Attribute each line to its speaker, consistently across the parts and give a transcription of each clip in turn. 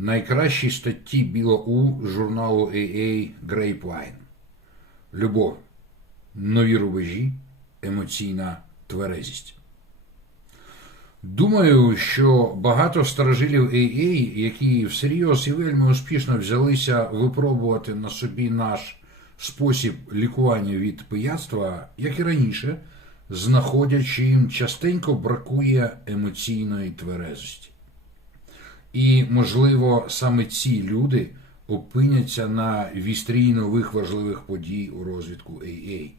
Speaker 1: найкращій статті Біла У журналу AA Grapevine. Любов. Нові рубежі, емоційна тверезість. Думаю, що багато старожилів AA, які всерйоз і вельми успішно взялися випробувати на собі наш спосіб лікування від пияцтва, як і раніше, знаходять, що їм частенько бракує емоційної тверезості. І, можливо, саме ці люди опиняться на вістрі нових важливих подій у розвитку AA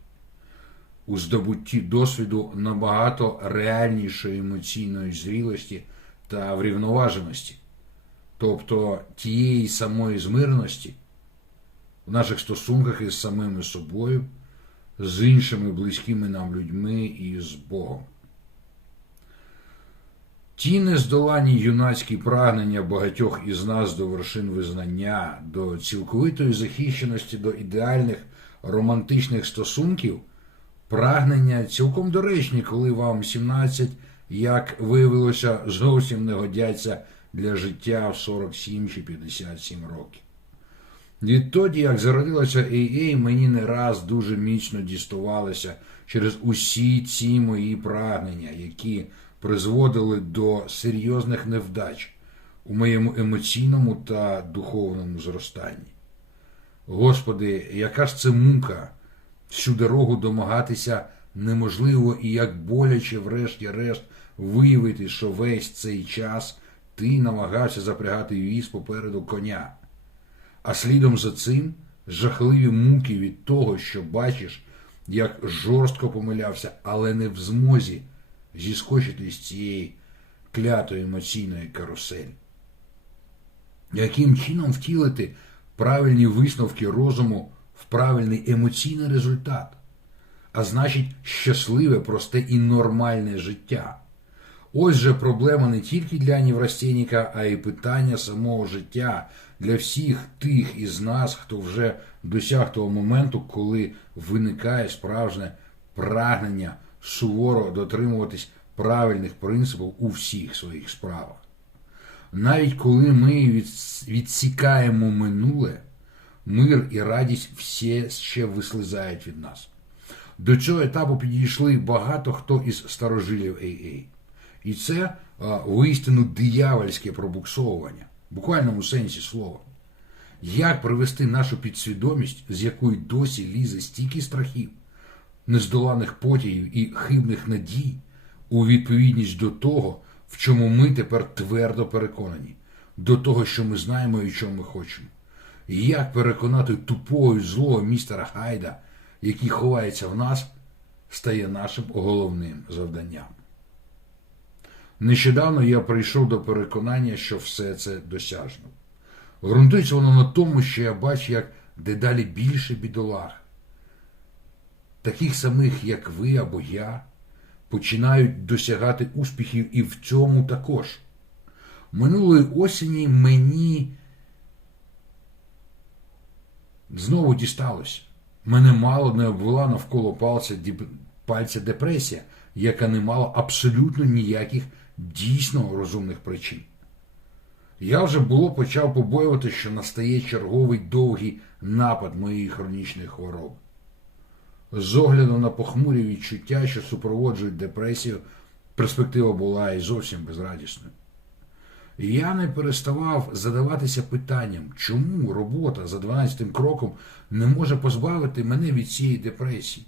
Speaker 1: у здобутті досвіду набагато реальнішої емоційної зрілості та врівноваженості, тобто тієї самої змирності в наших стосунках із самими собою, з іншими близькими нам людьми і з Богом. Ті нездолані юнацькі прагнення багатьох із нас до вершин визнання, до цілковитої захищеності до ідеальних романтичних стосунків Прагнення цілком доречні, коли вам 17, як виявилося, зовсім не годяться для життя в 47 чи 57 років. Відтоді, як зародилася AA, мені не раз дуже міцно дістувалося через усі ці мої прагнення, які призводили до серйозних невдач у моєму емоційному та духовному зростанні. Господи, яка ж це мука! всю дорогу домагатися неможливо і як боляче, врешті-решт, виявити, що весь цей час ти намагався запрягати віз попереду коня. А слідом за цим жахливі муки від того, що бачиш, як жорстко помилявся, але не в змозі зіскочити з цієї клятої емоційної каруселі. Яким чином втілити правильні висновки розуму в правильний емоційний результат, а значить, щасливе, просте і нормальне життя. Ось же проблема не тільки для неврастенника, а й питання самого життя для всіх тих із нас, хто вже досяг того моменту, коли виникає справжнє прагнення суворо дотримуватись правильних принципів у всіх своїх справах. Навіть коли ми відсікаємо минуле мир і радість всі ще вислизають від нас. До цього етапу підійшли багато хто із старожилів AA. І це воістину диявольське пробуксовування, в буквальному сенсі слова. Як привести нашу підсвідомість, з якої досі лізе стільки страхів, нездоланих потягів і хибних надій, у відповідність до того, в чому ми тепер твердо переконані, до того, що ми знаємо і чого ми хочемо. Як переконати тупого і злого містера Хайда, який ховається в нас, стає нашим головним завданням. Нещодавно я прийшов до переконання, що все це досяжно. Грунтується воно на тому, що я бачу, як дедалі більше бідолаг, таких самих, як ви або я, починають досягати успіхів і в цьому також. Минулої осені мені Знову дісталося. Мене мало не обвела навколо пальця, пальця депресія, яка не мала абсолютно ніяких дійсно розумних причин. Я вже було почав побоювати, що настає черговий довгий напад моєї хронічної хвороби. З огляду на похмурі відчуття, що супроводжують депресію, перспектива була і зовсім безрадісною. Я не переставав задаватися питанням, чому робота за 12 кроком не може позбавити мене від цієї депресії.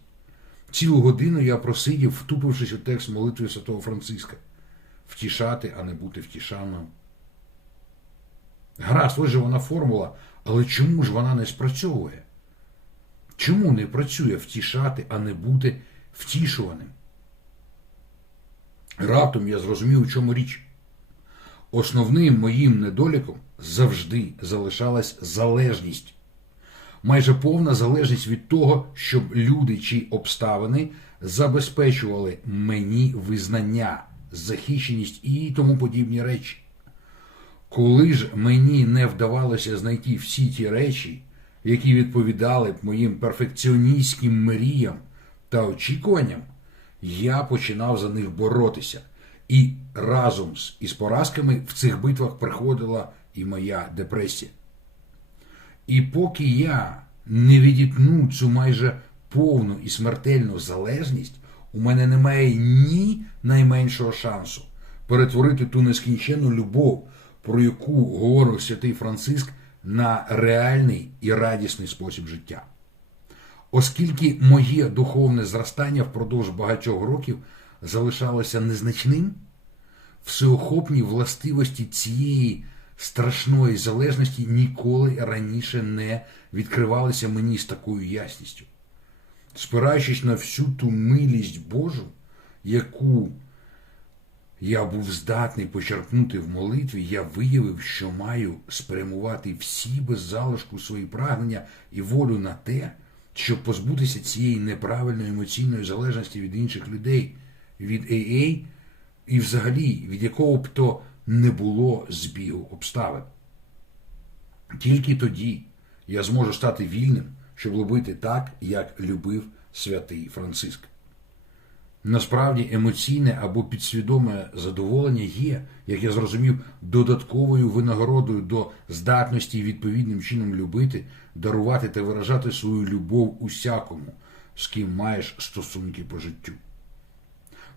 Speaker 1: Цілу годину я просидів, втупившись у текст молитви Святого Франциска втішати, а не бути втішаним. Гаразд, ось же вона формула, але чому ж вона не спрацьовує? Чому не працює втішати, а не бути втішуваним? Раптом я зрозумів, у чому річ. Основним моїм недоліком завжди залишалась залежність, майже повна залежність від того, щоб люди чи обставини забезпечували мені визнання, захищеність і тому подібні речі. Коли ж мені не вдавалося знайти всі ті речі, які відповідали б моїм перфекціоністським мріям та очікуванням, я починав за них боротися. І разом із поразками в цих битвах приходила і моя депресія. І поки я не відітну цю майже повну і смертельну залежність, у мене немає ні найменшого шансу перетворити ту нескінченну любов, про яку говорив святий Франциск, на реальний і радісний спосіб життя. Оскільки моє духовне зростання впродовж багатьох років залишалося незначним, всеохопні властивості цієї страшної залежності ніколи раніше не відкривалися мені з такою ясністю. Спираючись на всю ту милість Божу, яку я був здатний почерпнути в молитві, я виявив, що маю спрямувати всі без залишку свої прагнення і волю на те, щоб позбутися цієї неправильної емоційної залежності від інших людей, від AA і взагалі від якого б то не було збігу обставин. Тільки тоді я зможу стати вільним, щоб любити так, як любив святий Франциск. Насправді емоційне або підсвідоме задоволення є, як я зрозумів, додатковою винагородою до здатності відповідним чином любити, дарувати та виражати свою любов усякому, з ким маєш стосунки по життю.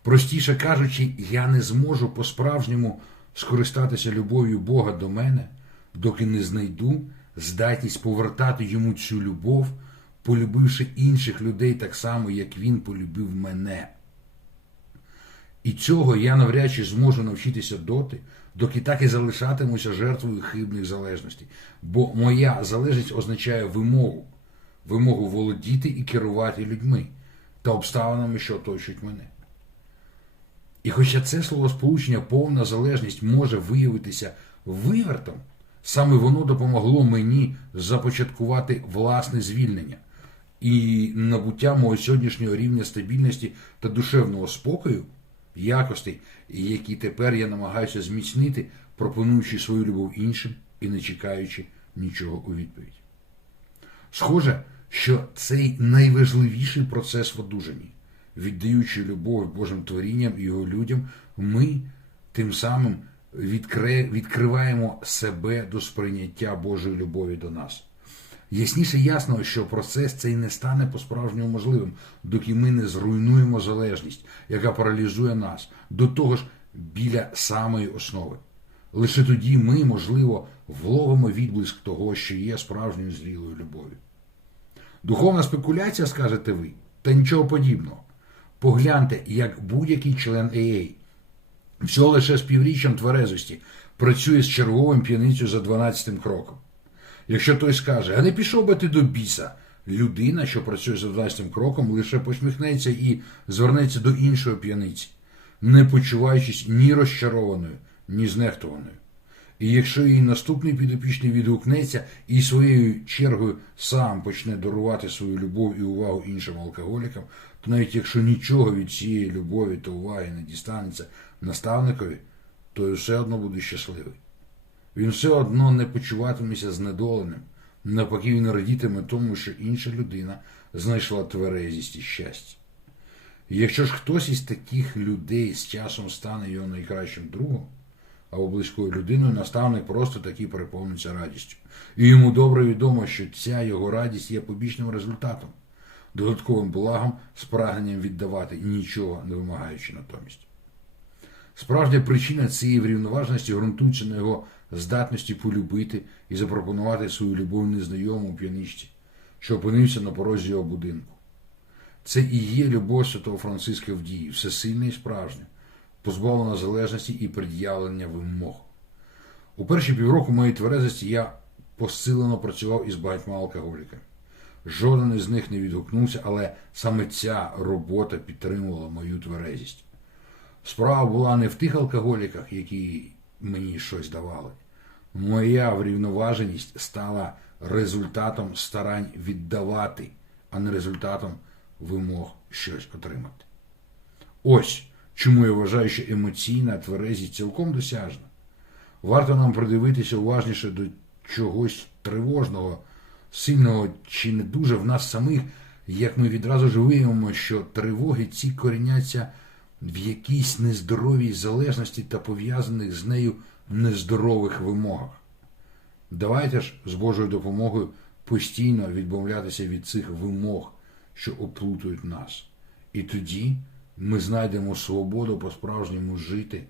Speaker 1: Простіше кажучи, я не зможу по-справжньому скористатися любов'ю Бога до мене, доки не знайду здатність повертати йому цю любов, полюбивши інших людей так само, як він полюбив мене. І цього я навряд чи зможу навчитися доти, доки так і залишатимуся жертвою хибних залежностей. Бо моя залежність означає вимогу, вимогу володіти і керувати людьми та обставинами, що оточують мене. І хоча це словосполучення повна залежність може виявитися вивертом, саме воно допомогло мені започаткувати власне звільнення і набуття мого сьогоднішнього рівня стабільності та душевного спокою, якостей, які тепер я намагаюся зміцнити, пропонуючи свою любов іншим і не чекаючи нічого у відповідь. Схоже, що цей найважливіший процес в одужанні віддаючи любов Божим творінням і його людям, ми тим самим відкриваємо себе до сприйняття Божої любові до нас. Ясніше ясно, що процес цей не стане по-справжньому можливим, доки ми не зруйнуємо залежність, яка паралізує нас, до того ж біля самої основи. Лише тоді ми, можливо, вловимо відблиск того, що є справжньою зрілою любов'ю. Духовна спекуляція, скажете ви, та нічого подібного. Погляньте, як будь-який член AA, всього лише з півріччям тверезості, працює з черговим п'яницю за 12 кроком. Якщо той скаже, а не пішов би ти до біса, людина, що працює за 12 кроком, лише посміхнеться і звернеться до іншої п'яниці, не почуваючись ні розчарованою, ні знехтуваною. І якщо її наступний підопічний відгукнеться і своєю чергою сам почне дарувати свою любов і увагу іншим алкоголікам, то навіть якщо нічого від цієї любові та уваги не дістанеться наставникові, то все одно буде щасливий. Він все одно не почуватиметься знедоленим, навпаки, він радітиме тому, що інша людина знайшла тверезість і щастя. Якщо ж хтось із таких людей з часом стане його найкращим другом, або близькою людиною, наставник просто таки переповниться радістю. І йому добре відомо, що ця його радість є побічним результатом, додатковим благом з віддавати, нічого не вимагаючи натомість. Справжня причина цієї врівноважності ґрунтується на його здатності полюбити і запропонувати свою любов незнайомому п'яничці, що опинився на порозі його будинку. Це і є любов святого Франциска в дії, всесильна і справжня, позбавлена залежності і пред'явлення вимог. У перші півроку моєї тверезості я посилено працював із багатьма алкоголіками. Жоден із них не відгукнувся, але саме ця робота підтримувала мою тверезість. Справа була не в тих алкоголіках, які мені щось давали. Моя врівноваженість стала результатом старань віддавати, а не результатом вимог щось отримати. Ось чому я вважаю, що емоційна тверезість цілком досяжна. Варто нам придивитися уважніше до чогось тривожного, сильного чи не дуже в нас самих, як ми відразу ж виявимо, що тривоги ці коріняться в якійсь нездоровій залежності та пов'язаних з нею нездорових вимогах. Давайте ж з Божою допомогою постійно відмовлятися від цих вимог, що оплутують нас. І тоді ми знайдемо свободу по-справжньому жити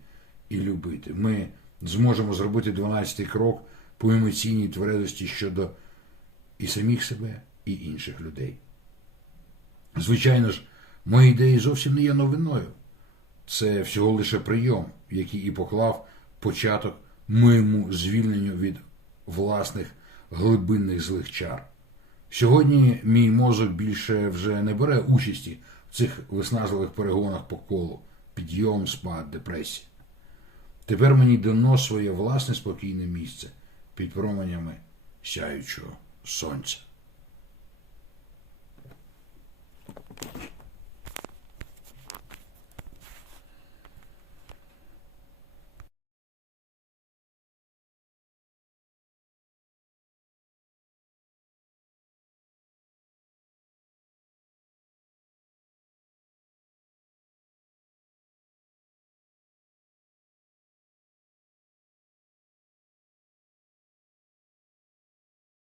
Speaker 1: і любити. Ми зможемо зробити 12-й крок по емоційній тверезості щодо і самих себе, і інших людей. Звичайно ж, мої ідеї зовсім не є новиною. Це всього лише прийом, який і поклав початок моєму звільненню від власних глибинних злих чар. Сьогодні мій мозок більше вже не бере участі в цих виснажливих перегонах по колу, підйом, спад, депресія. Тепер мені дано своє власне спокійне місце під променями сяючого сонця.